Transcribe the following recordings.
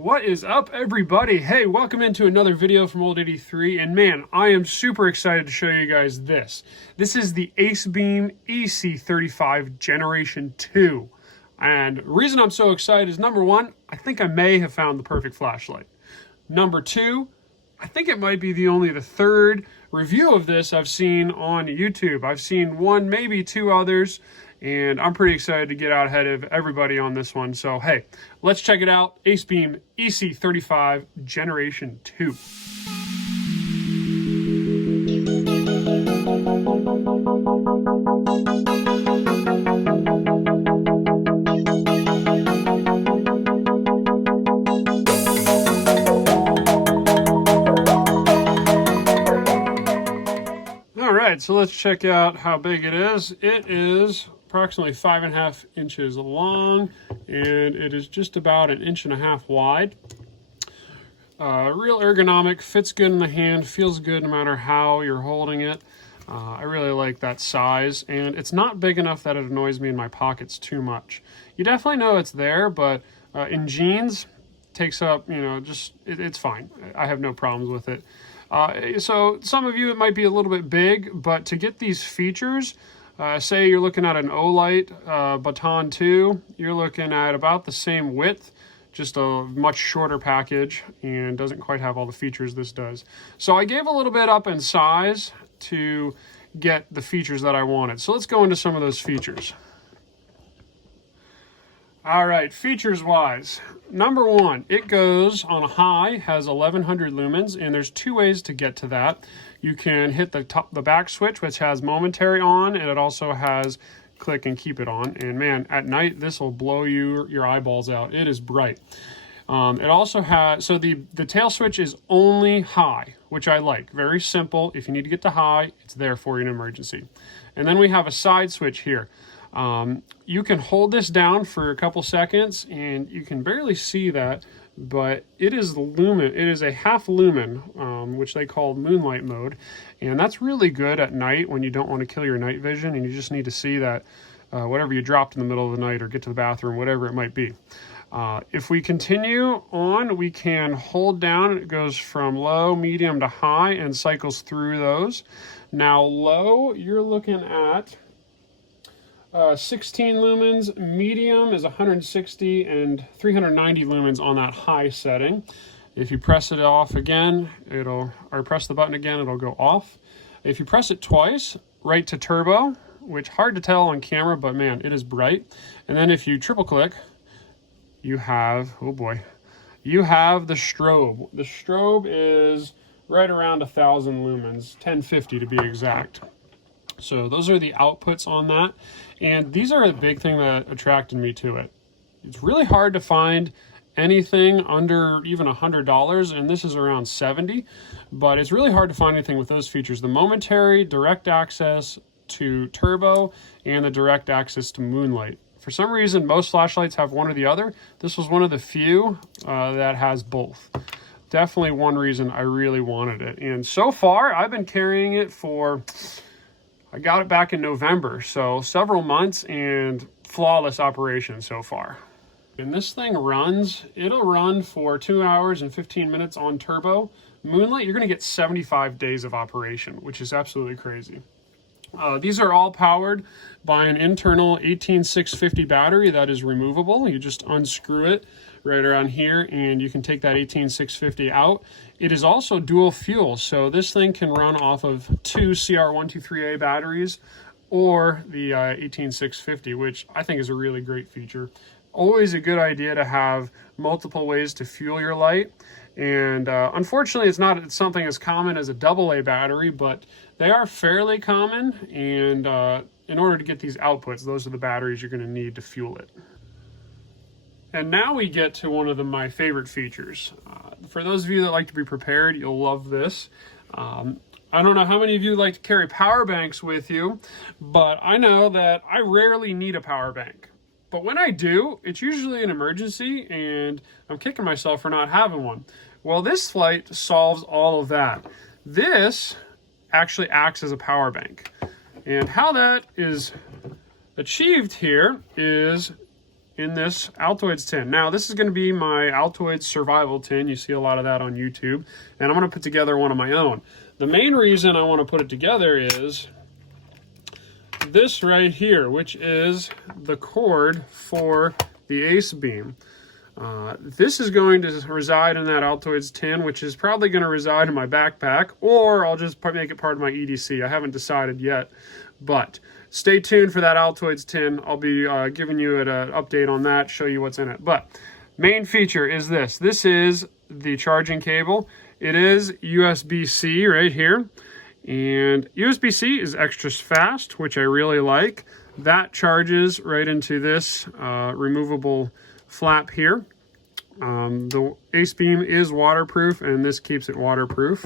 What is up, everybody? Hey, welcome into another video from Old 83, and man, I am super excited to show you guys this. This is the Acebeam EC35 Generation 2. And the reason I'm so excited is, number one, I think I may have found the perfect flashlight. Number two, I think it might be the third review of this I've seen on YouTube. I've seen one, maybe two others, and I'm pretty excited to get out ahead of everybody on this one. So hey, let's check it out. Acebeam EC35 Generation 2. All right, so let's check out how big it is. It is approximately 5.5 inches long, and it is just about 1.5 inches wide. Real ergonomic, fits good in the hand, feels good no matter how you're holding it. I really like that size, and it's not big enough that it annoys me in my pockets too much. You definitely know it's there, but in jeans, takes up, it's fine. I have no problems with it. So some of you, it might be a little bit big, but to get these features, say you're looking at an Olight Baton 2, you're looking at about the same width, just a much shorter package, and doesn't quite have all the features this does. So I gave a little bit up in size to get the features that I wanted. So let's go into some of those features. All right, features wise, number one, it goes on a high, has 1100 lumens, and there's two ways to get to that. You can hit the back switch, which has momentary on, and it also has click and keep it on. And man, at night, this will blow your eyeballs out. It is bright. It also has, so the tail switch is only high, which I like. Very simple. If you need to get to high, it's there for you in an emergency. And then we have a side switch here. You can hold this down for a couple seconds, and you can barely see that, but it is lumen. It is a half lumen, which they call moonlight mode, and that's really good at night when you don't want to kill your night vision and you just need to see that whatever you dropped in the middle of the night or get to the bathroom, whatever it might be. If we continue on, we can hold down. It goes from low, medium to high and cycles through those. Now low, you're looking at 16 lumens, medium is 160, and 390 lumens on that high setting. If you press it off again, or press the button again, it'll go off. If you press it twice, right to turbo, which hard to tell on camera, but man, it is bright. And then if you triple click, you have, oh boy, you have the strobe. The strobe is right around 1,000 lumens, 1050 to be exact. So those are the outputs on that. And these are a big thing that attracted me to it. It's really hard to find anything under even $100, and this is around 70, but it's really hard to find anything with those features. The momentary, direct access to turbo, and the direct access to moonlight. For some reason, most flashlights have one or the other. This was one of the few that has both. Definitely one reason I really wanted it. And so far, I've been carrying it for, I got it back in November, so several months, and flawless operation so far. And this thing runs, it'll run for 2 hours and 15 minutes on turbo. Moonlight, you're gonna get 75 days of operation, which is absolutely crazy. These are all powered by an internal 18650 battery that is removable. You just unscrew it right around here, and you can take that 18650 out. It is also dual fuel, so this thing can run off of 2 CR123A batteries or the 18650, which I think is a really great feature. Always a good idea to have multiple ways to fuel your light. And unfortunately, it's something as common as a AA battery, but they are fairly common. And in order to get these outputs, those are the batteries you're going to need to fuel it. And now we get to one of my favorite features. For those of you that like to be prepared, you'll love this. I don't know how many of you like to carry power banks with you, but I know that I rarely need a power bank. But when I do, it's usually an emergency, and I'm kicking myself for not having one. Well, this light solves all of that. This actually acts as a power bank. And how that is achieved here is in this Altoids tin. Now, this is going to be my Altoids survival tin. You see a lot of that on YouTube. And I'm going to put together one of my own. The main reason I want to put it together is this right here, which is the cord for the Acebeam. This is going to reside in that Altoids tin, which is probably going to reside in my backpack, or I'll just make it part of my EDC. I haven't decided yet, but stay tuned for that Altoids tin. I'll be giving you an update on that, show you what's in it. But main feature is this. This is the charging cable. It is USB-C right here, and USB-C is extra fast, which I really like. That charges right into this removable flap here. The Acebeam is waterproof, and this keeps it waterproof.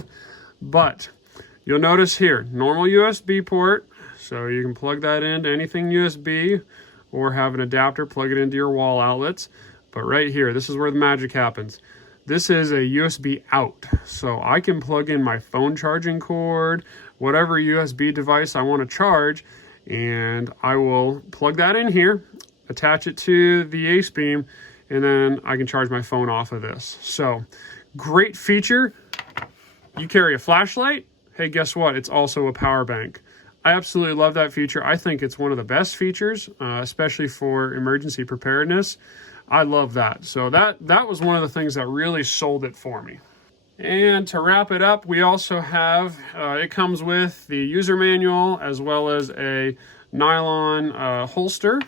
But you'll notice here, normal USB port, so you can plug that into anything USB, or have an adapter, plug it into your wall outlets. But right here, this is where the magic happens. This is a USB out, so I can plug in my phone charging cord, whatever USB device I want to charge, and I will plug that in here, attach it to the Acebeam, and then I can charge my phone off of this. So, great feature. You carry a flashlight, hey, guess what? It's also a power bank. I absolutely love that feature. I think it's one of the best features, especially for emergency preparedness. I love that. So that was one of the things that really sold it for me. And to wrap it up, we also have, it comes with the user manual as well as a nylon holster.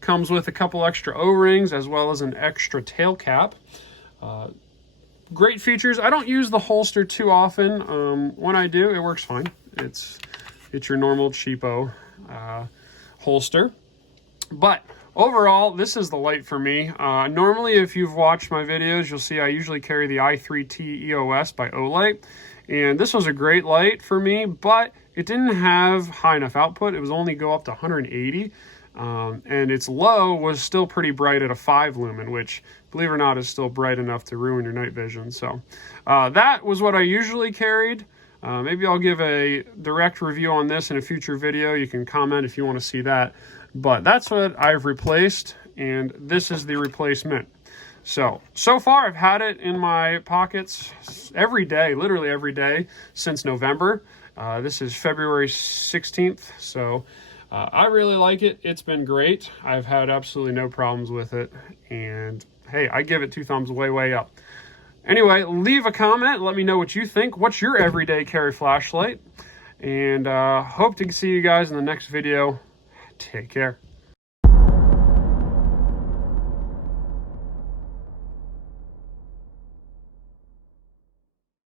Comes with a couple extra O-rings as well as an extra tail cap. Great features. I don't use the holster too often. When I do, it works fine. It's your normal cheapo holster. But overall, this is the light for me. Normally, if you've watched my videos, you'll see I usually carry the i3T EOS by Olight. And this was a great light for me, but it didn't have high enough output. It was only go up to 180. And its low was still pretty bright at a 5 lumen, which, believe it or not, is still bright enough to ruin your night vision. So that was what I usually carried. Maybe I'll give a direct review on this in a future video. You can comment if you want to see that. But that's what I've replaced, and this is the replacement. So far I've had it in my pockets every day, literally every day since November. This is February 16th, so I really like it. It's been great. I've had absolutely no problems with it, and hey, I give it 2 thumbs way up. Anyway, leave a comment. Let me know what you think. What's your everyday carry flashlight? And hope to see you guys in the next video. Take care.